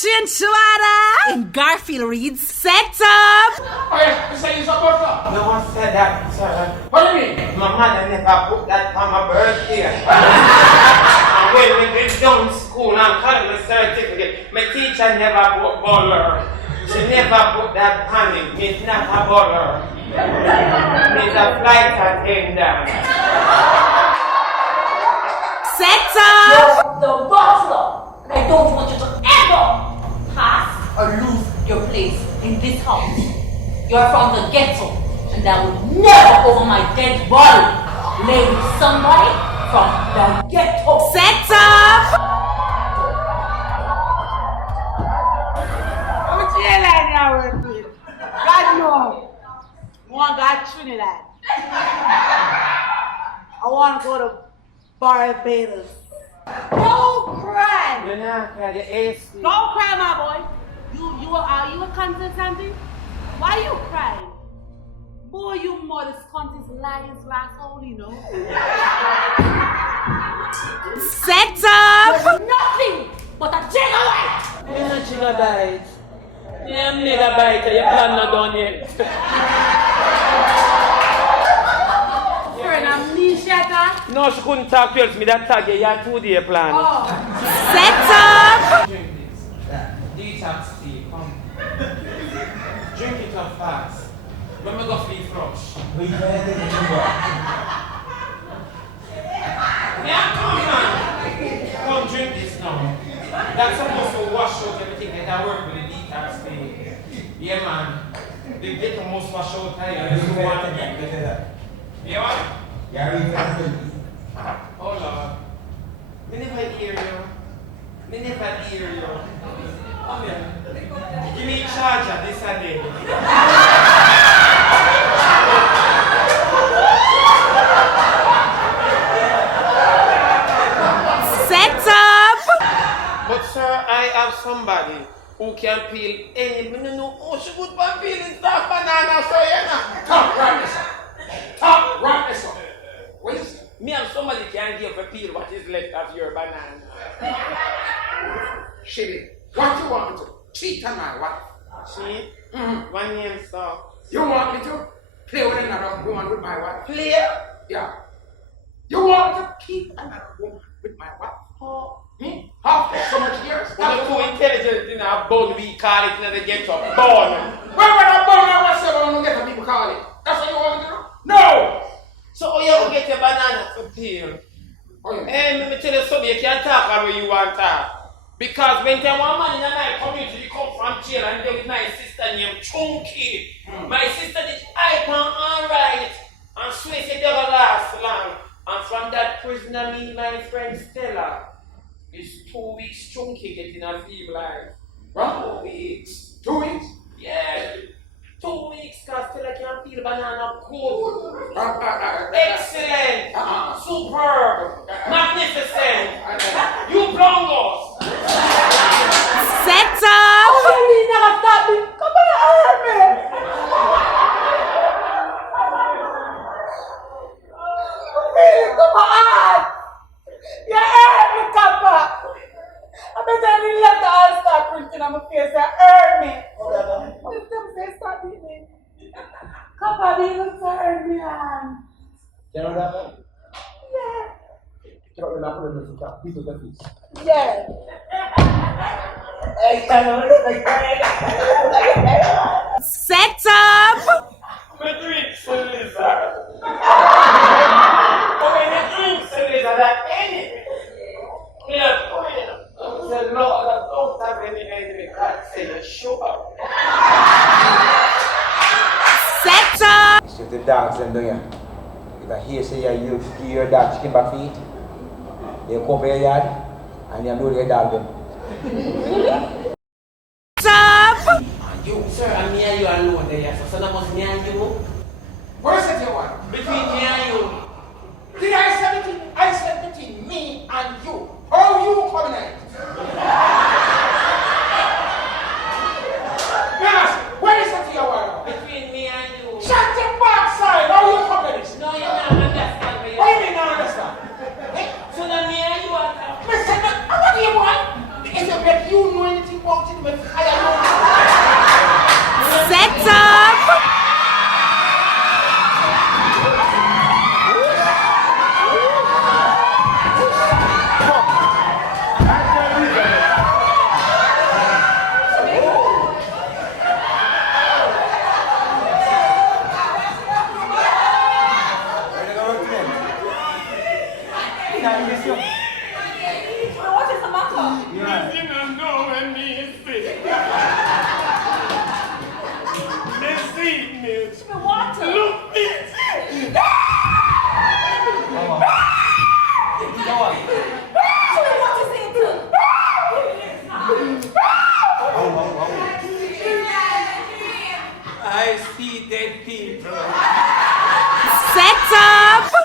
Chinchilla in Garfield reads Set Up. Oh yeah, you say you're supposed to? No one said that, sir. What do you mean? My mother never put that on my birthday. And when we get done school and collect my certificate, my teacher never put baller. She never put that on me. Me's not a baller. Me's a flight attendant. Set Up. You're the butler. I don't want you to ever pass or lose your place in this house. You're from the ghetto, and I would never over my dead body lay with somebody from the ghetto. Set Up. What's your line now, Redfield? God no. I want to go to Trinidad. I want to go to Barbados. Don't cry. You're not crying, the AC. Don't cry, my boy. Are you a content something? Why you crying? Boy, you modest content lions asshole, you know. Set Up. Nothing but a gigaway. You're not gigabyte. Yeah, I'm megabyte. Your plan not done yet. You're an amnesia. No, she couldn't talk to me that tag. You had 2 day plan. Oh. Set Up. Drink this. Detox tea, come. Drink it up fast. Let me go feel fresh. Yeah, come on. Come drink this now. That's supposed to wash out everything that I work with the detox tea. Yeah, man. They get the most wash out here. You want to get it. Yeah, what? Oh, Lord. Me never hear you. Me never hear you. Come here. Give me a charger this and day. Set Up. But sir, I have somebody who can peel any. Me no know how she would peel this stuff banana, so you know. Top right this up. Top right this up. Wait. Me and somebody can give a peel what is left of your banana. Shitty. What you want me to? Cheat on my wife. See? Mm-hmm. One name, sir. You want me to play with another woman with my wife? Play? Yeah. You want me to keep another woman with my wife? Oh. Me? After so much years? You're too intelligent in a bone, we call it in the ghetto. Bone. When I born, I was seven when get people call it. That's what you want me to do? No! So how you gonna get your banana to peel? Oh, yeah. Hey, let me tell you something, you can't talk how you want to talk. Because when there one man in my community, you come from jail and there was my sister named Chunky. My sister did icon alright and swear she never last long. And from that prison I meet my friend Stella. It's 2 weeks Chunky getting a fever life. What? 2 weeks. 2 weeks? Yeah. 2 weeks cause Stella can feel banana good. Excellent. Excellent. Superb. Magnificent. You blongos. Set Up. You never stop me. Come on, hurt me. Come on. You hurt me, Kappa. I bet I didn't let the all-star printing on my face. You hurt me. Let them say stop beating me. Kappa, they look to hurt me, man. You know that? Yeah. You know that? You know that? You know that? Yeah. Set Up. Me drink Caesar. When you drink Caesar, that enemy. Yeah, the Lord, I don't have any enemy. God say, sure. Set Up. It's just the dogs them doing it. If I hear say you give your dog chicken back feet, they come to your yard and you know your dog them. Set Up. You, sir, and me and you alone there, so that must me and you. Where's it your wife? Between me and you. Did I say between? I said between me and you. How you coming in? Yes, where is it your wife? Between me and you. Shut your backside. How you coming in? No, you don't understand me. What do you mean not understand? So that me and you are. Listen, what do you want? Is it that you know anything about it? I see dead people. Set up!